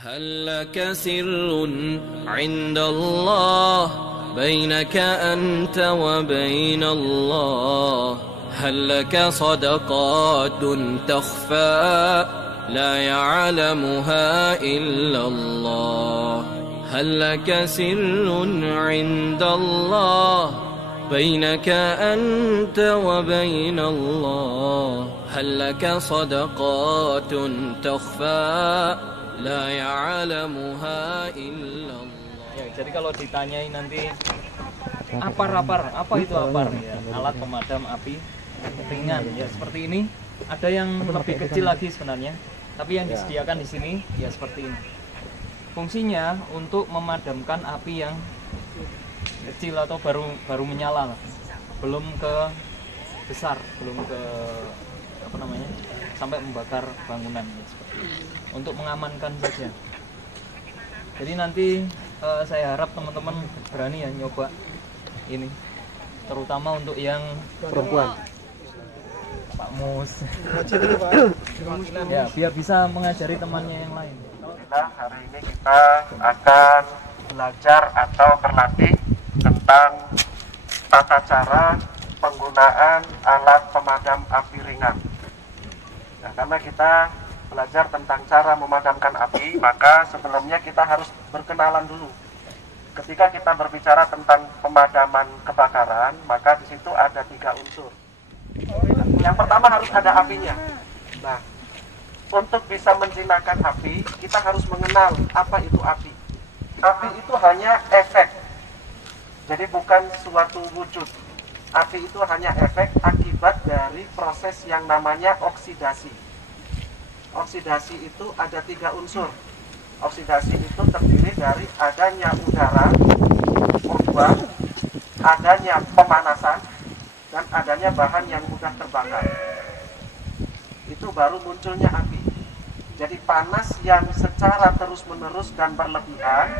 هل لك سر عند الله بينك أنت وبين الله؟ هل لك صدقات تخفى لا يعلمها إلا الله؟ هل لك سر عند الله بينك أنت وبين الله؟ هل لك صدقات تخفى لا يعلمها إلا الله. Ya, jadi kalau ditanyai nanti apa itu apar? Ya, alat pemadam api ringan. Ya seperti ini. Ada yang lebih kecil lagi sebenarnya, tapi yang disediakan di sini ya seperti ini. Fungsinya untuk memadamkan api yang kecil atau baru menyala, belum ke besar, belum ke sampai membakar bangunan ya, seperti itu. Untuk mengamankan saja. Jadi nanti saya harap teman-teman berani ya nyoba ini, terutama untuk yang perempuan. Pak Mus. Ya, biar bisa mengajari temannya yang lain. Hari ini kita akan belajar atau berlatih tentang tata cara penggunaan alat pemadam api ringan. Nah, karena kita belajar tentang cara memadamkan api, maka sebelumnya kita harus berkenalan dulu. Ketika kita berbicara tentang pemadaman kebakaran, maka di situ ada 3 unsur. Yang pertama harus ada apinya. Nah, untuk bisa menjinakkan api, kita harus mengenal apa itu api. Api itu hanya efek, jadi bukan suatu wujud. Api itu hanya efek akibat dari proses yang namanya oksidasi. Oksidasi itu ada 3 unsur. Oksidasi itu terdiri dari adanya udara, O2, adanya pemanasan, dan adanya bahan yang mudah terbakar. Itu baru munculnya api. Jadi panas yang secara terus-menerus dan berlebihan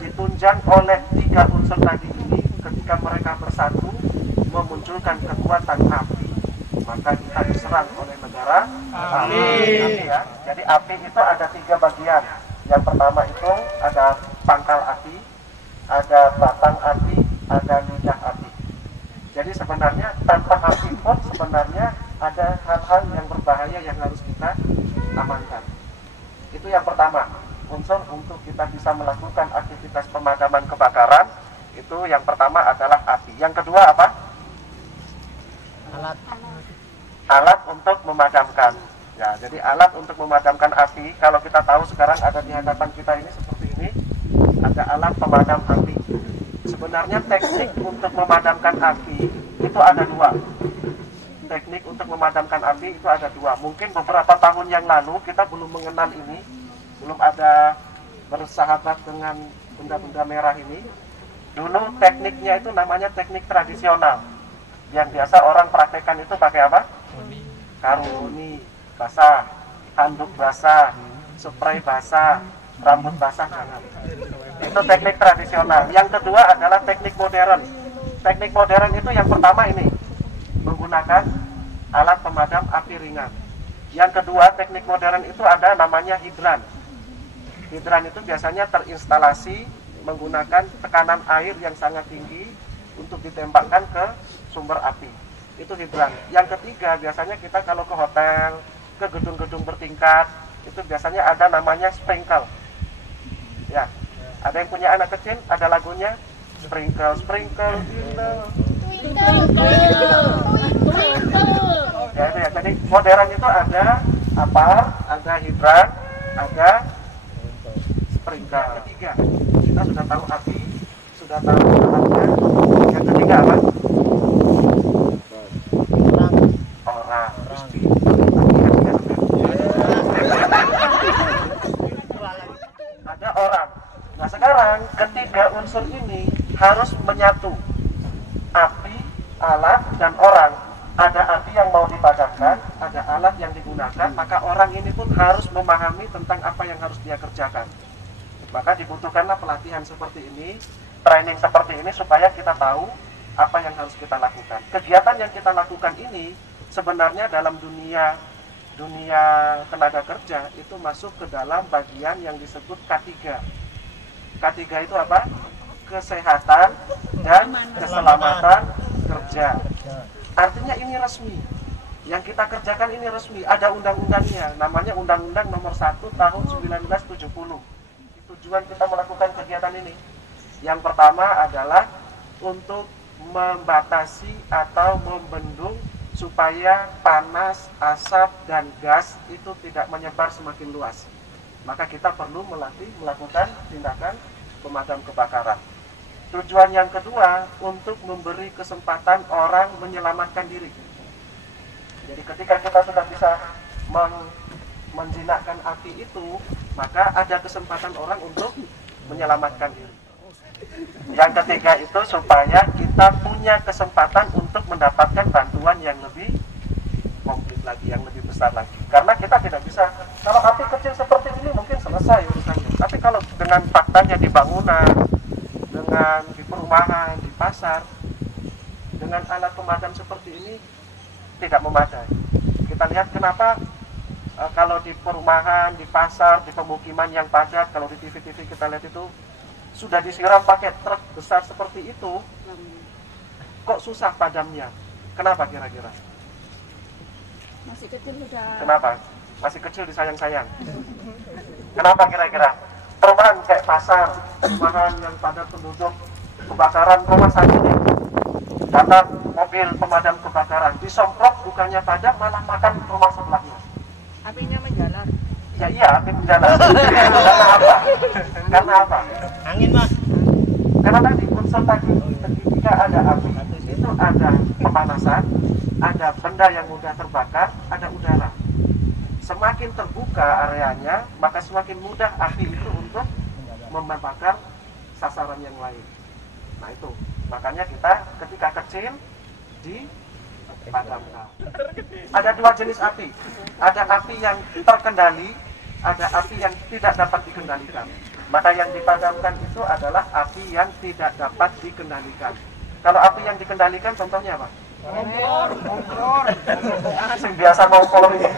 ditunjang oleh 3 unsur tadi ini, ketika mereka bersatu memunculkan kekuatan api, maka kita diserang oleh negara api ya. Jadi api itu ada 3 bagian. Yang pertama itu ada pangkal api, ada batang api, ada minyak api. Jadi sebenarnya tanpa api pun sebenarnya ada hal-hal yang berbahaya yang harus kita amankan. Itu yang pertama, unsur untuk kita bisa melakukan aktivitas pemadaman kebakaran. Itu yang pertama adalah api. Yang kedua apa? Alat untuk memadamkan. Ya, jadi alat untuk memadamkan api, kalau kita tahu sekarang ada di hadapan kita ini seperti ini, ada alat pemadam api. Sebenarnya teknik untuk memadamkan api itu ada 2. Teknik untuk memadamkan api itu ada 2. Mungkin beberapa tahun yang lalu kita belum mengenal ini, belum ada bersahabat dengan benda-benda merah ini. Dulu tekniknya itu namanya teknik tradisional. Yang biasa orang praktekkan itu pakai apa? Karuni basah, handuk basah, spray basah, rambut basah, jangan. Itu teknik tradisional. Yang kedua adalah teknik modern. Teknik modern itu yang pertama ini, menggunakan alat pemadam api ringan. Yang kedua, teknik modern itu ada namanya hidran. Hidran itu biasanya terinstalasi menggunakan tekanan air yang sangat tinggi untuk ditembakkan ke sumber api. Itu hidran. Yang ketiga, biasanya kita kalau ke hotel, ke gedung-gedung bertingkat, itu biasanya ada namanya sprinkle. Ya, ada yang punya anak kecil, ada lagunya sprinkle, sprinkle, ya, itu ya. Jadi modern itu ada apar, ada hidran, ada sprinkle. Ketiga, kita sudah tahu api, sudah tahu alatnya. Yang ketiga apa? Orang. Ada orang. Nah sekarang ketiga unsur ini harus menyatu. Api, alat, dan orang. Ada api yang mau dipadamkan, ada alat yang digunakan, maka orang ini pun harus memahami tentang apa yang harus dia kerjakan. Maka dibutuhkanlah pelatihan seperti ini, training seperti ini, supaya kita tahu apa yang harus kita lakukan. Kegiatan yang kita lakukan ini sebenarnya dalam dunia dunia tenaga kerja itu masuk ke dalam bagian yang disebut K3. K3 itu apa? Kesehatan dan keselamatan kerja. Artinya ini resmi. Yang kita kerjakan ini resmi, ada undang-undangnya, namanya Undang-Undang Nomor 1 Tahun 1970. Tujuan kita melakukan kegiatan ini, yang pertama adalah untuk membatasi atau membendung supaya panas, asap, dan gas itu tidak menyebar semakin luas. Maka kita perlu melakukan tindakan pemadam kebakaran. Tujuan yang kedua, untuk memberi kesempatan orang menyelamatkan diri. Jadi ketika kita sudah bisa menjinakkan api itu, maka ada kesempatan orang untuk menyelamatkan diri. Yang ketiga itu supaya kita punya kesempatan untuk mendapatkan bantuan yang lebih komplit lagi, yang lebih besar lagi. Karena kita tidak bisa, kalau api kecil seperti ini mungkin selesai urusannya. Tapi kalau dengan faktanya di bangunan, dengan di perumahan, di pasar, dengan alat pemadam seperti ini tidak memadai. Kita lihat kenapa kalau di perumahan, di pasar, di pemukiman yang padat, kalau di TV-TV kita lihat itu sudah disiram pakai truk besar seperti itu, kok susah padamnya? Kenapa kira-kira? Masih kecil sudah. Kenapa? Masih kecil disayang-sayang. Kenapa kira-kira? Perumahan kayak pasar, perumahan yang padat penduduk, kebakaran rumah sakit, datang mobil pemadam kebakaran, disemprot bukannya padam, malah makan rumah sebelahnya. Apinya menjalar. Ya iya, api menjalar. Karena apa? Karena apa? Angin, Mas. Karena tadi unsur tadi, ketika ada api itu ada pemanasan, ada benda yang mudah terbakar, ada udara. Semakin terbuka areanya, maka semakin mudah api itu untuk membakar sasaran yang lain. Nah itu, makanya kita ketika kecil dipadamkan. Ada dua jenis api. Ada api yang terkendali, ada api yang tidak dapat dikendalikan. Maka yang dipadamkan itu adalah api yang tidak dapat dikendalikan. Kalau api yang dikendalikan contohnya apa? Kompor. Biasa kompor ini.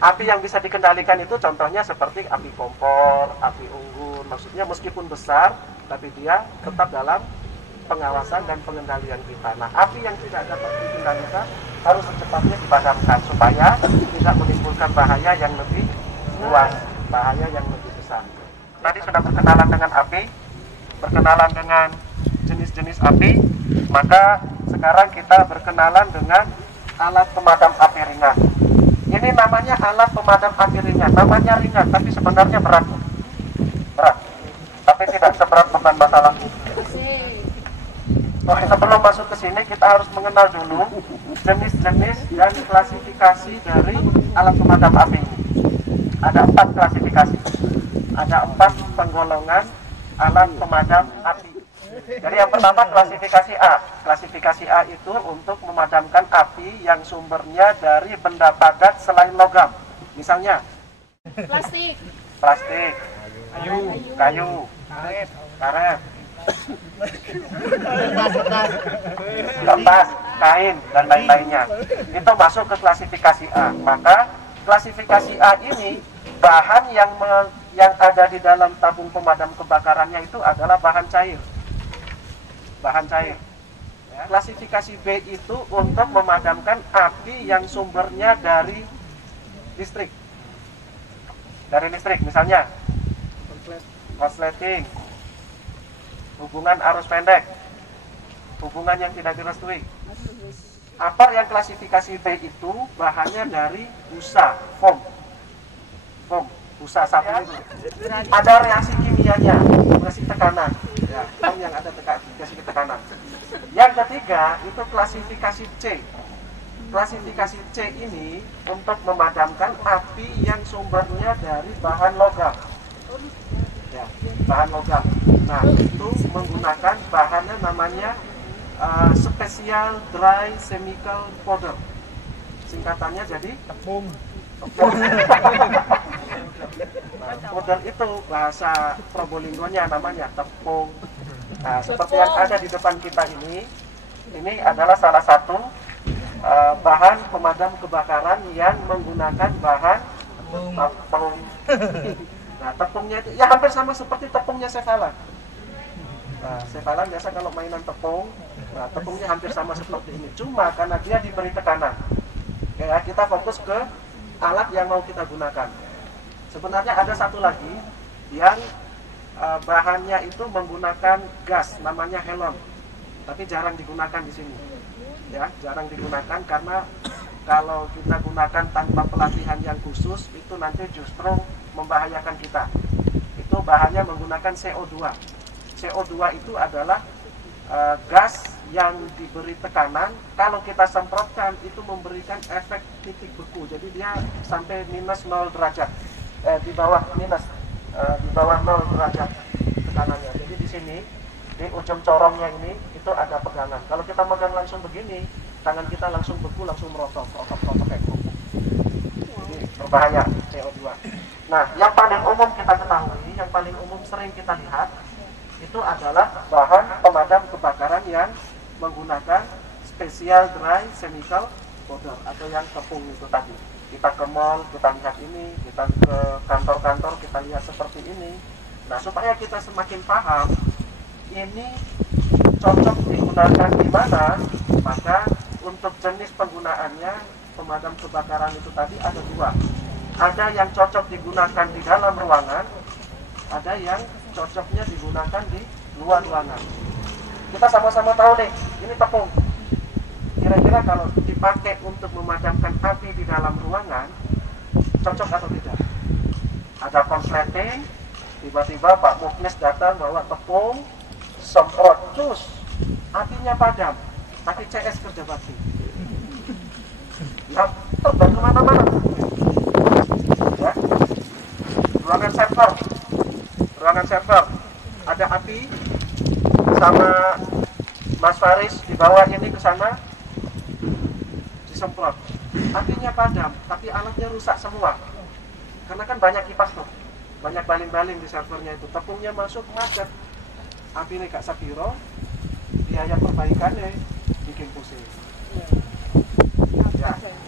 Api yang bisa dikendalikan itu contohnya seperti api kompor, api unggun. Maksudnya meskipun besar, tapi dia tetap dalam pengawasan dan pengendalian kita. Nah, api yang tidak dapat dikendalikan harus secepatnya dipadamkan supaya tidak menimbulkan bahaya yang lebih luas, bahaya yang lebih besar. Tadi sudah berkenalan dengan api, berkenalan dengan jenis-jenis api, maka sekarang kita berkenalan dengan alat pemadam api ringan. Ini namanya alat pemadam api ringan, namanya ringan, tapi sebenarnya berat. Berat, tapi tidak seberat beban masalah. Oke, sebelum masuk ke sini kita harus mengenal dulu jenis-jenis dan klasifikasi dari alat pemadam api ini. Ada 4 klasifikasi, ada 4 penggolongan alat pemadam api. Jadi yang pertama klasifikasi A. Klasifikasi A itu untuk memadamkan api yang sumbernya dari benda padat selain logam. Misalnya Plastik. plastik, kayu, karet, kertas, kain, dan lain-lainnya. Itu masuk ke klasifikasi A. Maka klasifikasi A ini bahan yang ada di dalam tabung pemadam kebakarannya itu adalah bahan cair. Bahan cair. Klasifikasi B itu untuk memadamkan api yang sumbernya dari listrik. Dari listrik, misalnya korsleting, hubungan arus pendek, hubungan yang tidak direstui. Apa yang klasifikasi B itu bahannya dari busa, foam, busa satu itu. Ada reaksi kimianya, reaksi tekanan, ya, foam yang ada reaksi tekanan. Yang ketiga itu klasifikasi C. Klasifikasi C ini untuk memadamkan api yang sumbernya dari bahan logam. Ya, bahan logam. Nah, itu menggunakan bahannya namanya Special Dry Chemical Powder. Singkatannya jadi tepung. Nah, powder itu bahasa Probolinggonya namanya tepung. Nah, seperti yang ada di depan kita ini adalah salah satu bahan pemadam kebakaran yang menggunakan bahan tepung. Nah, tepungnya itu ya hampir sama seperti tepungnya sefalan. Nah, sefalan biasa kalau mainan tepung, nah tepungnya hampir sama seperti ini. Cuma karena dia diberi tekanan. Ya, kita fokus ke alat yang mau kita gunakan. Sebenarnya ada satu lagi yang bahannya itu menggunakan gas, namanya helon. Tapi jarang digunakan di sini. Ya, jarang digunakan karena kalau kita gunakan tanpa pelatihan yang khusus itu nanti justru membahayakan kita. Itu bahannya menggunakan CO2. CO2 itu adalah gas yang diberi tekanan. Kalau kita semprotkan itu memberikan efek titik beku. Jadi dia sampai minus 0 derajat. Di bawah minus, di bawah 0 derajat tekanannya. Jadi di sini di ujung corongnya ini itu ada pegangan. Kalau kita megang langsung begini, tangan kita langsung beku, langsung merosot kayak kerupuk. Jadi berbahaya CO2. Nah, yang paling umum kita ketahui, yang paling umum sering kita lihat itu adalah bahan pemadam kebakaran yang menggunakan special dry chemical powder atau yang tepung itu tadi. Kita ke mall, kita lihat ini, kita ke kantor-kantor, kita lihat seperti ini. Nah, supaya kita semakin paham ini cocok digunakan di mana, maka untuk jenis penggunaannya pemadam kebakaran itu tadi ada dua. Ada yang cocok digunakan di dalam ruangan, ada yang cocoknya digunakan di luar ruangan. Kita sama-sama tahu nih, ini tepung. Kira-kira kalau dipakai untuk memadamkan api di dalam ruangan, cocok atau tidak? Ada konsleting, tiba-tiba Pak Muknis datang bawa tepung, semprot, cus, apinya padam, tapi CS kerja bakti. Ya, terbang kemana-mana. Ya. Ruangan server, ada api, sama Mas Faris dibawa ini ke sana, disemprot, apinya padam, tapi alatnya rusak semua. Karena kan banyak kipas tuh, banyak baling-baling di servernya itu, tepungnya masuk macet. Api ini Kak Sapiro, biaya perbaikannya bikin pusing.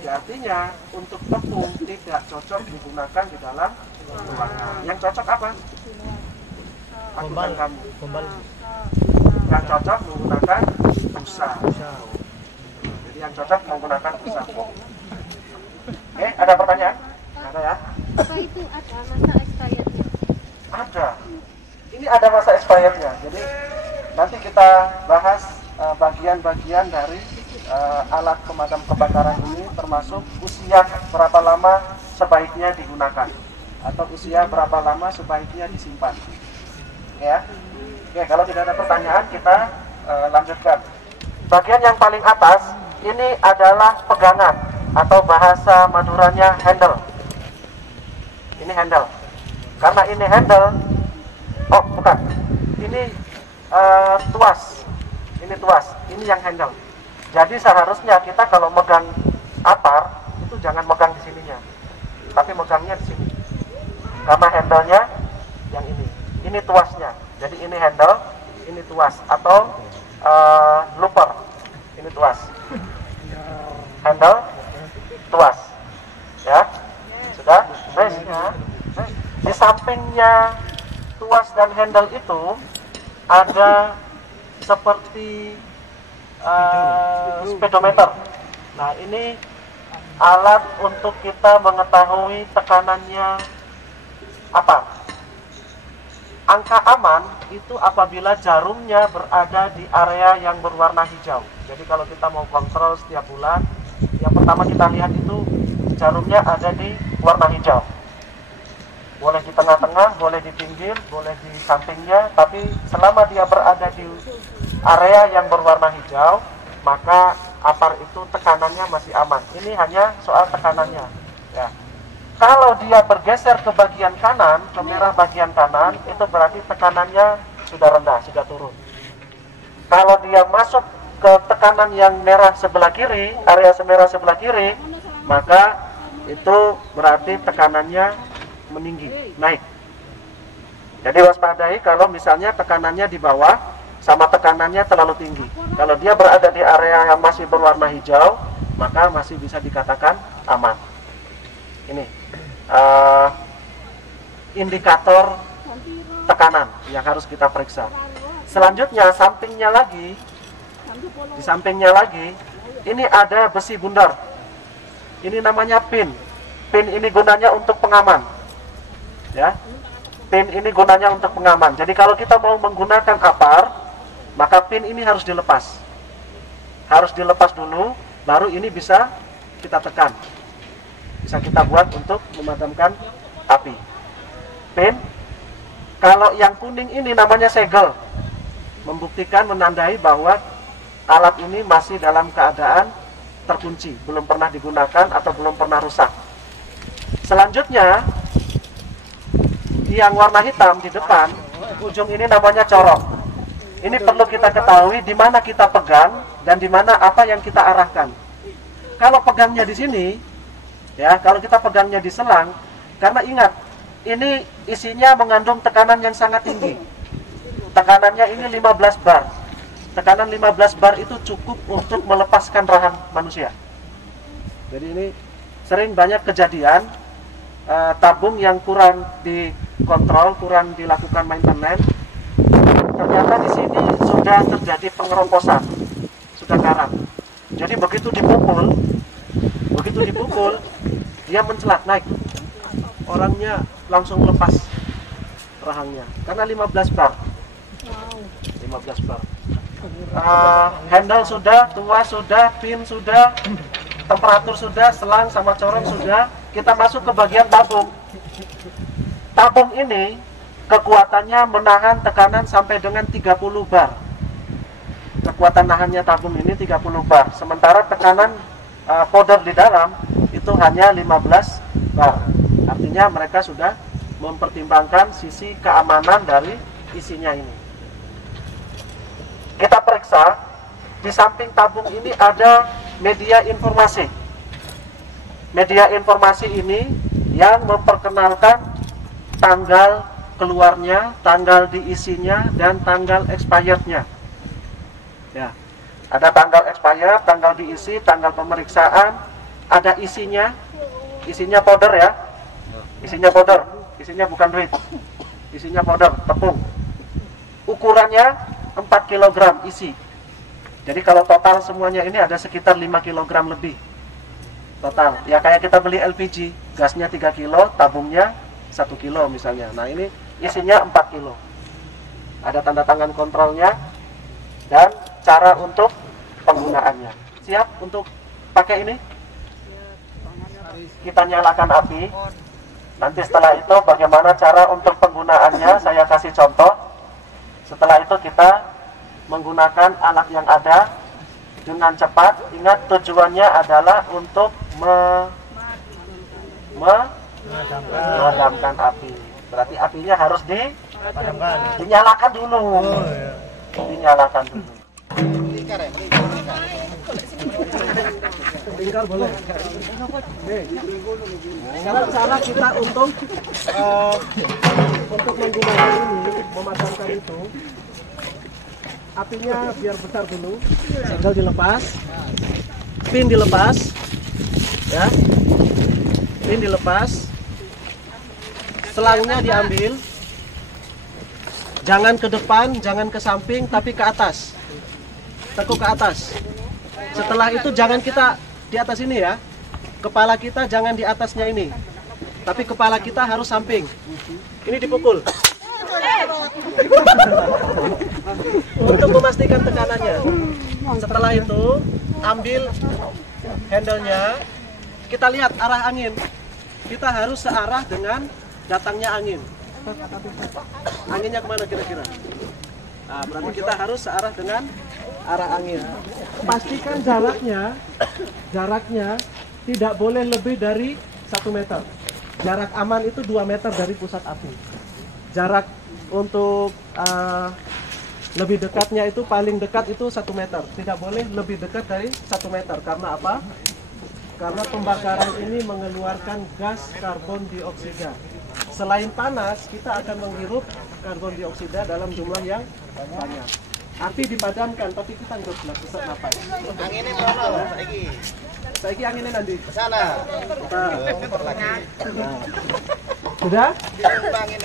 Ya, artinya untuk tepung tidak cocok digunakan di dalam ruangan. Yang cocok apa? Aku dan kamu. Yang cocok menggunakan busa. Jadi yang cocok menggunakan busa. Oke, ada pertanyaan? Ada ya? Apa itu ada masa expirednya? Ada. Ini ada masa expirednya. Jadi nanti kita bahas bagian-bagian dari alat pemadam kebakaran ini, termasuk usia berapa lama sebaiknya digunakan atau usia berapa lama sebaiknya disimpan. Ya. Oke, kalau tidak ada pertanyaan kita lanjutkan. Bagian yang paling atas ini adalah pegangan atau bahasa Maduranya handle. Ini handle. Karena ini handle, oh bukan, ini tuas. Ini tuas, ini yang handle. Jadi seharusnya kita kalau megang apar itu jangan megang di sininya, tapi megangnya di sini. Karena handle-nya yang ini. Ini tuasnya. Jadi ini handle, ini tuas atau looper. Ini tuas. Handle, tuas. Ya. Sudah? Di sampingnya tuas dan handle itu ada seperti speedometer. Nah, ini alat untuk kita mengetahui tekanannya apa. Angka aman itu apabila jarumnya berada di area yang berwarna hijau. Jadi kalau kita mau kontrol setiap bulan, yang pertama kita lihat itu jarumnya ada di warna hijau. Boleh di tengah-tengah, boleh di pinggir, boleh di sampingnya, tapi selama dia berada di area yang berwarna hijau, maka apar itu tekanannya masih aman. Ini hanya soal tekanannya. Ya. Kalau dia bergeser ke bagian kanan, ke merah bagian kanan, itu berarti tekanannya sudah rendah, sudah turun. Kalau dia masuk ke tekanan yang merah sebelah kiri, area merah sebelah kiri, maka itu berarti tekanannya meninggi, naik. Jadi waspadai kalau misalnya tekanannya di bawah sama tekanannya terlalu tinggi. Kalau dia berada di area yang masih berwarna hijau, maka masih bisa dikatakan aman. Ini indikator tekanan yang harus kita periksa. Selanjutnya sampingnya lagi, di sampingnya lagi ini ada besi bundar. Ini namanya pin. Pin ini gunanya untuk pengaman, ya. Pin ini gunanya untuk pengaman. Jadi kalau kita mau menggunakan apar, maka pin ini harus dilepas. Harus dilepas dulu, baru ini bisa kita tekan. Bisa kita buat untuk memadamkan api. Pin. Kalau yang kuning ini namanya segel. Membuktikan, menandai bahwa alat ini masih dalam keadaan terkunci, belum pernah digunakan atau belum pernah rusak. Selanjutnya, yang warna hitam di depan, ujung ini namanya corok. Ini perlu kita ketahui di mana kita pegang dan di mana apa yang kita arahkan. Kalau pegangnya di sini, ya, kalau kita pegangnya di selang, karena ingat, ini isinya mengandung tekanan yang sangat tinggi. Tekanannya ini 15 bar. Tekanan 15 bar itu cukup untuk melepaskan rahang manusia. Jadi ini sering banyak kejadian tabung yang kurang dikontrol, kurang dilakukan maintenance. Ternyata di sini sudah terjadi pengeroposan, sudah karat. Jadi begitu dipukul, dia mencelat naik. Orangnya langsung lepas rahangnya karena 15 bar. 15 bar. Handle sudah, tuas sudah, pin sudah, temperatur sudah, selang sama corong sudah. Kita masuk ke bagian tabung. Tabung ini kekuatannya menahan tekanan sampai dengan 30 bar. Kekuatan nahannya tabung ini 30 bar. Sementara tekanan powder di dalam itu hanya 15 bar. Artinya mereka sudah mempertimbangkan sisi keamanan dari isinya ini. Kita periksa, di samping tabung ini ada media informasi. Media informasi ini yang memperkenalkan tanggal keluarnya, tanggal diisinya, dan tanggal expirednya. Ya, ada tanggal expired, tanggal diisi, tanggal pemeriksaan, ada isinya powder ya, isinya powder, isinya bukan duit, isinya powder, tepung. Ukurannya 4 kg isi. Jadi kalau total semuanya ini ada sekitar 5 kg lebih total. Ya kayak kita beli LPG, gasnya 3 kilo, tabungnya 1 kilo misalnya. Nah ini isinya 4 kilo. Ada tanda tangan kontrolnya dan cara untuk penggunaannya. Siap untuk pakai ini? Kita nyalakan api. Nanti setelah itu bagaimana cara untuk penggunaannya saya kasih contoh. Setelah itu kita menggunakan alat yang ada dengan cepat. Ingat tujuannya adalah untuk memadamkan api. Berarti apinya harus dinyalakan dulu. Dinyalakan dulu. Lingkar boleh. Sekarang cara kita untuk menggunakan ini, memadamkan itu, apinya biar besar dulu. Segel dilepas, pin dilepas, ya, pin dilepas, selangnya diambil, jangan ke depan, jangan ke samping, tapi ke atas, tekuk ke atas. Setelah itu jangan kita di atas ini ya, kepala kita jangan di atasnya ini, tapi kepala kita harus samping. Ini dipukul untuk memastikan tekanannya. Setelah itu ambil handle-nya, kita lihat arah angin. Kita harus searah dengan datangnya angin. Anginnya kemana kira-kira? Nah, berarti kita harus searah dengan arah angin. Pastikan jaraknya tidak boleh lebih dari 1 meter. Jarak aman itu 2 meter dari pusat api. Jarak untuk lebih dekatnya itu, paling dekat itu 1 meter. Tidak boleh lebih dekat dari 1 meter. Karena apa? Karena pembakaran ini mengeluarkan gas karbon dioksida. Selain panas, kita akan menghirup karbon dioksida dalam jumlah yang banyak. api dipadamkan, tapi kita nggak bisa sesak napas. Anginnya mana saiki? Saiki anginnya nanti. Ke sana. Sudah? Angin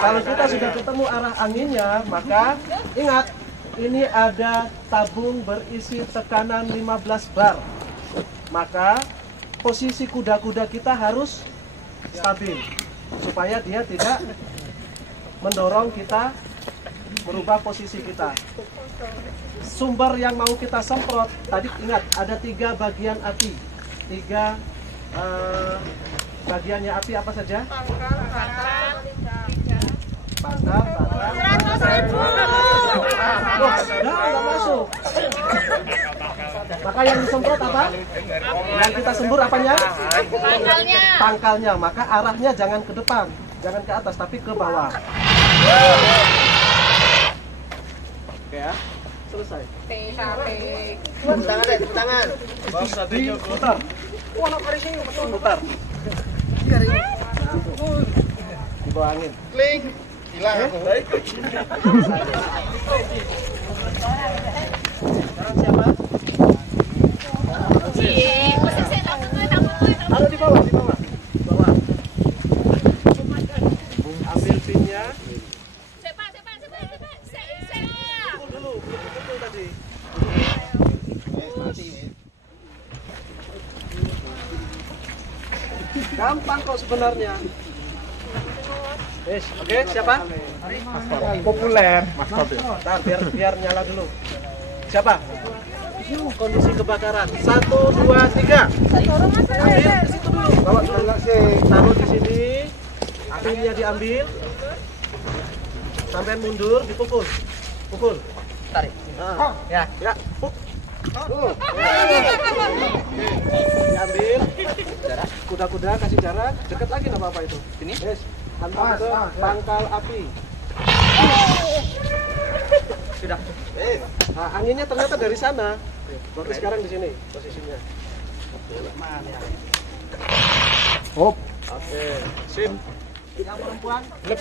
Kalau kita sudah ketemu arah anginnya, maka ingat, ini ada tabung berisi tekanan 15 bar. Maka posisi kuda-kuda kita harus stabil supaya dia tidak mendorong kita merubah posisi kita. Sumber yang mau kita semprot, tadi ingat ada 3 bagian api. 3 bagiannya api apa saja? Pangkal, batang. 100.000. Wah, nggak masuk. Maka yang disemprot apa? Yang kita sembur apanya? Pangkalnya. Pangkalnya. Maka arahnya jangan ke depan, jangan ke atas, tapi ke bawah. Oke ya, selesai. Tepuk tangan deh, tepuk tangan. Diputar. Putar. Di bawah angin. Kling. Hilang aku. Sekarang siapa? Taruh di bawah, di bawah. Di bawah. Ambil pinnya. Pukul dulu, belum dipukul tadi. Gampang kok sebenarnya. Oke, siapa? Populer. Bentar, biar nyala dulu. Siapa? Kondisi kebakaran. 1, 2, 3. Ambil ke situ dulu. Bawa taruh di sini. Apinya diambil. Sampai mundur, dipukul. Pukul. Tarik. Ya. Ya. Puk. Diambil. Kuda-kuda kasih jarak. Dekat lagi nggak apa-apa itu. Ini. Yes. Hantam ke pangkal api. Sudah. Nah, anginnya ternyata dari sana. Berarti sekarang di sini posisinya. Hop. Oke. Sip. Yang perempuan. Yang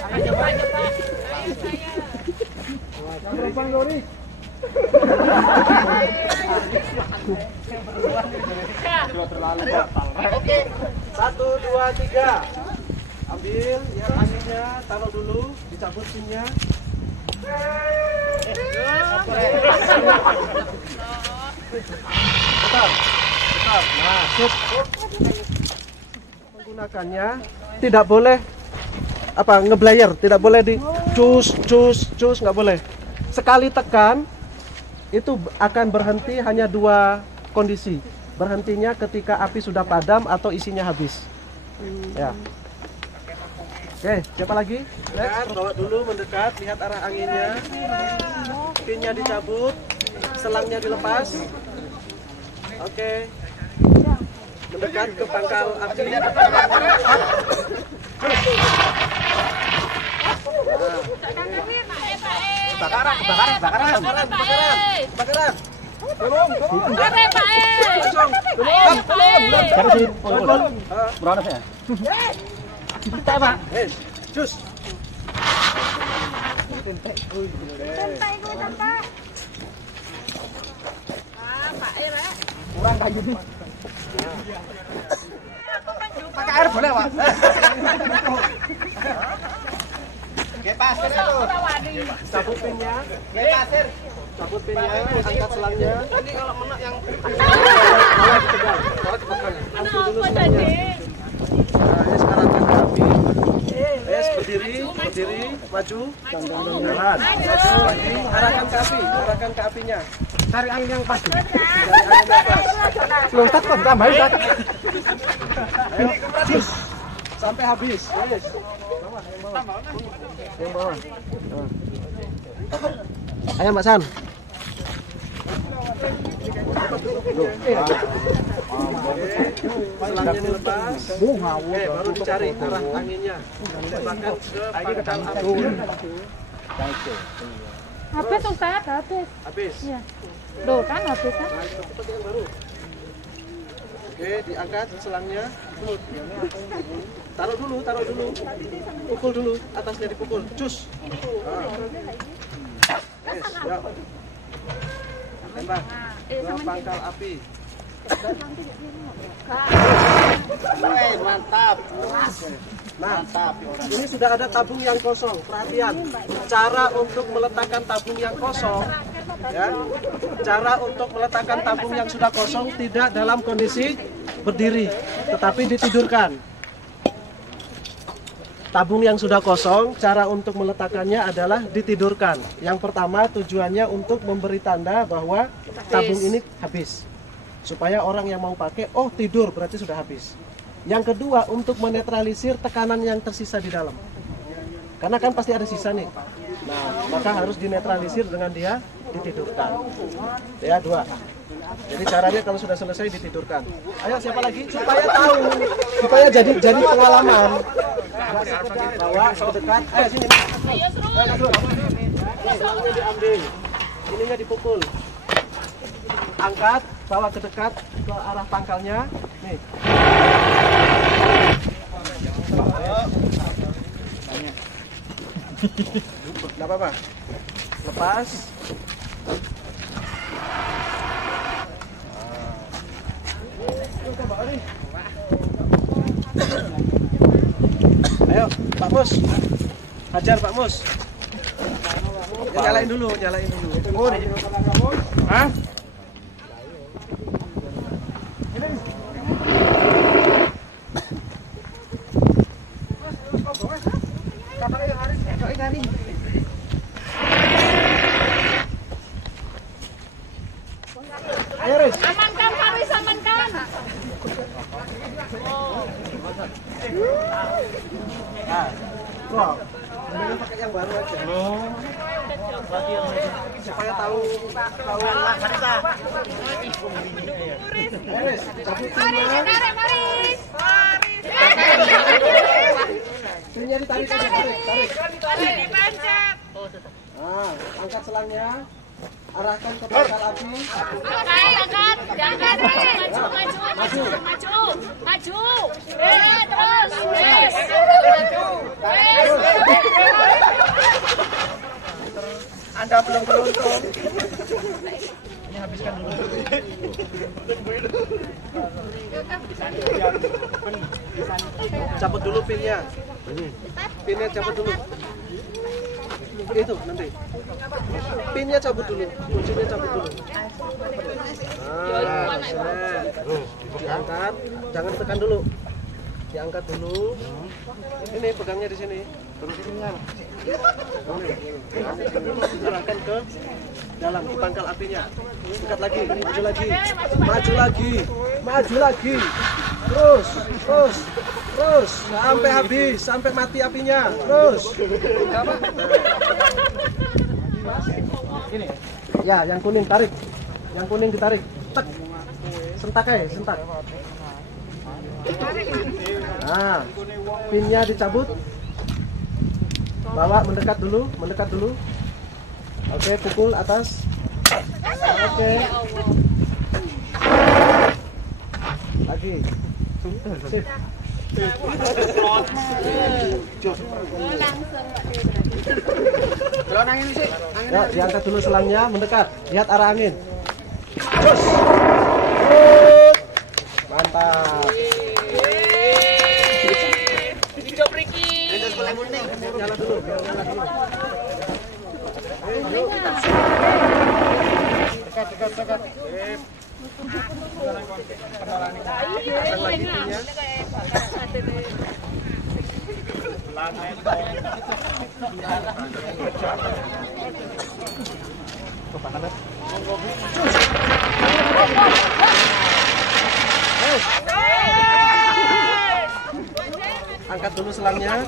perempuan Lori. Oke. 1, 2, 3. Ambil ya anginnya, taruh dulu, dicabut pinnya. Betul. Nah, sip. Menggunakannya tidak boleh ngeblayer, tidak boleh di cus, nggak boleh. Sekali tekan itu akan berhenti hanya 2 kondisi. Berhentinya ketika api sudah padam atau isinya habis. Ya. Oke, siapa lagi? Next, bawa dulu mendekat, lihat arah anginnya. Pinnya dicabut, selangnya dilepas. Oke. Mendekat ke pangkal api. Kebakaran. Belum. Berapa ya? Kita Pak. Cus. Kurang kayu nih. Pakai air boleh, Pak? Kayak pasir itu. Cabut pinnya. Kayak pasir. Cabut pinnya, angkat selangnya. Ini kalau menak yang Ambil dulu selangnya. Nah, ya sekarang ke api. Yes, berdiri, maju. Jalan. Lagi, arahkan ke apinya. cari angin yang pas. Cari angin yang pas. Belum tak kok tambahin tak. Ayo, cus. Sampai habis. Yes. Yang bawah. Ayo Mbak San. Selangnya dilepas. Oke, baru dicari arah anginnya. Tembakan ke pangkal api. Habis Ustaz, habis. Habis. Iya. Loh kan habis kan? Nah, itu yang baru. Oke, diangkat selangnya. Taruh dulu. Pukul dulu, atasnya dipukul. Cus. Yuk. Tembak ke pangkal api. Mantap. Nah, ini sudah ada tabung yang kosong. Perhatian, cara untuk meletakkan tabung yang kosong, ya, cara untuk meletakkan tabung yang sudah kosong tidak dalam kondisi berdiri, tetapi ditidurkan. Tabung yang sudah kosong, cara untuk meletakkannya adalah ditidurkan. Yang pertama tujuannya untuk memberi tanda bahwa tabung ini habis, supaya orang yang mau pakai, oh tidur berarti sudah habis. Yang kedua untuk menetralisir tekanan yang tersisa di dalam, karena kan pasti ada sisa nih. Nah, maka harus dinetralisir dengan dia ditidurkan. Ya, dua. Jadi caranya kalau sudah selesai ditidurkan. Ayo siapa lagi? Supaya tahu, supaya jadi pengalaman. Nggak sekedar bawa sedekat. Ayo sini. Selangnya diambil, ininya dipukul. Angkat, bawa ke dekat ke arah pangkalnya. Nih. Nggak apa-apa. Lepas. Ayo, Pak Mus. Hajar Pak Mus. Ya, nyalain dulu. Hah? Ayo, Riz. Amankan Haris, amankan. Nah, mendingan pakai yang baru aja. Supaya tahu. Haris, cabut pinnya. Pinnya ditarik aja, tarik. Nah, angkat selangnya. Arahkan ke pangkal api. Angkat, diangkat, maju. Terus. Anda belum beruntung. Ini habiskan dulu. Cabut dulu pinnya. Pinnya cabut dulu. Itu nanti. Pinnya cabut dulu, kuncinya cabut dulu. Nah, diangkat, jangan tekan dulu. Diangkat dulu. Ini pegangnya di sini. Terus arahkan ke dalam ke pangkal apinya. Dekat lagi, maju lagi. Terus sampai habis, sampai mati apinya. Terus. Ini ya, yang kuning tarik. Yang kuning ditarik. Tek. Sentak. Nah, pinnya dicabut. Bawa mendekat dulu. Oke, pukul atas. Oke. Lagi. Sip. Ya, diangkat dulu selangnya, mendekat. Lihat arah angin. Cus. Mantap. Nyala dulu. Dekat. Pasang lagi pinnya. Angkat dulu selangnya.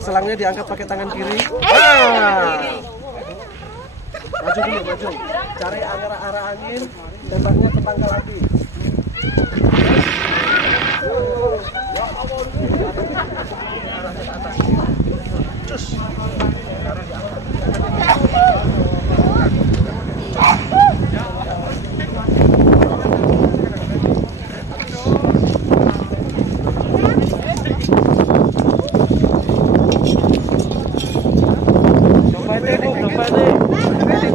Selangnya diangkat pakai tangan kiri. Maju dulu. Cari arah angin, tembaknya ke pangkal api. Arahnya ke atas. Cus. Coba ini.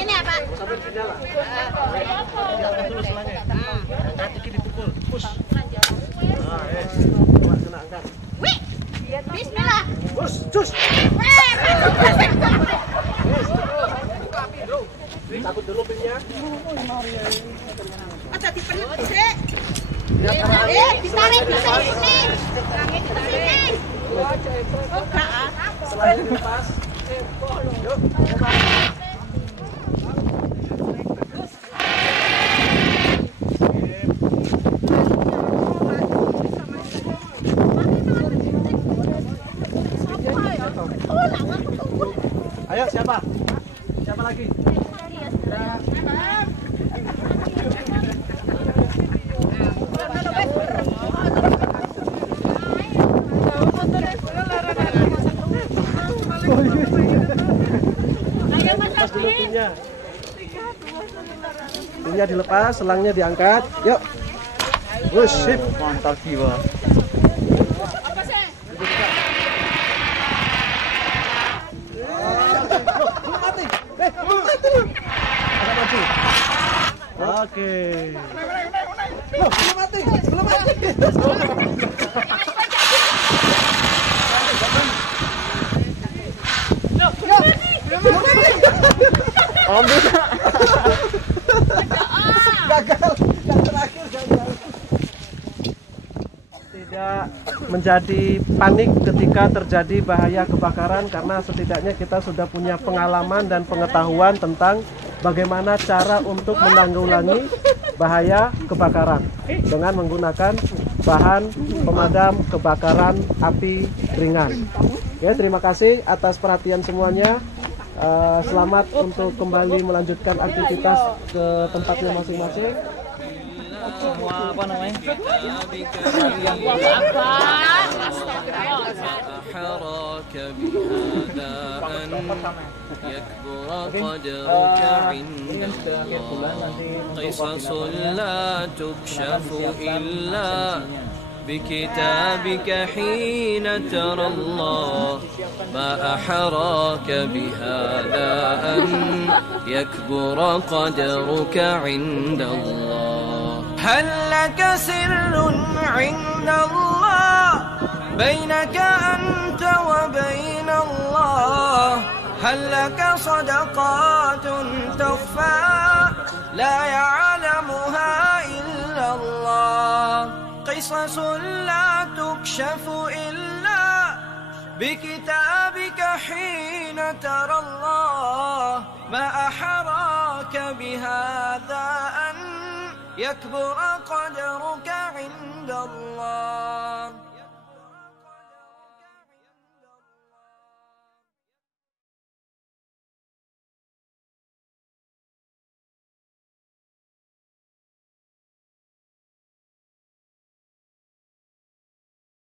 Ini apa? Sampai dinyala. Angkat dulu selangnya. Angkat dikit dipukul. Push. Nah, coba kena angkat. Wih. Bismillah. Push, cus. Takut dulu pinnya. Ada di perut sih. Ditarik bisa sini. Ke sini. Oh, enggak. Selangnya dilepas. Yuk. Ayo siapa? Siapa lagi? Lepas dulu pinnya. Pinnya dilepas, selangnya diangkat. Yuk. Wush, sip. Mantap jiwa. Oke. Loh, belum mati. Belum mati. Oh, bisa. Gagal. Yang terakhir gagal. Tidak menjadi panik ketika terjadi bahaya kebakaran karena setidaknya kita sudah punya pengalaman dan pengetahuan tentang bagaimana cara untuk menanggulangi bahaya kebakaran dengan menggunakan bahan pemadam kebakaran api ringan. Ya, terima kasih atas perhatian semuanya. Selamat untuk kembali melanjutkan aktivitas ke tempatnya masing-masing. Semua apa namanya? أحراك بهذا أن يكبر قدرك عند الله قصص لا تكشف إلا بكتابك حين ترى الله ما أحراك بهذا أن يكبر قدرك عند الله هل لك سر عند الله بينك أنت وبين الله هل لك صدقات تخفى لا يعلمها إلا الله قصص لا تكشف إلا بكتابك حين ترى الله ما أحراك بهذا أن يكبر قدر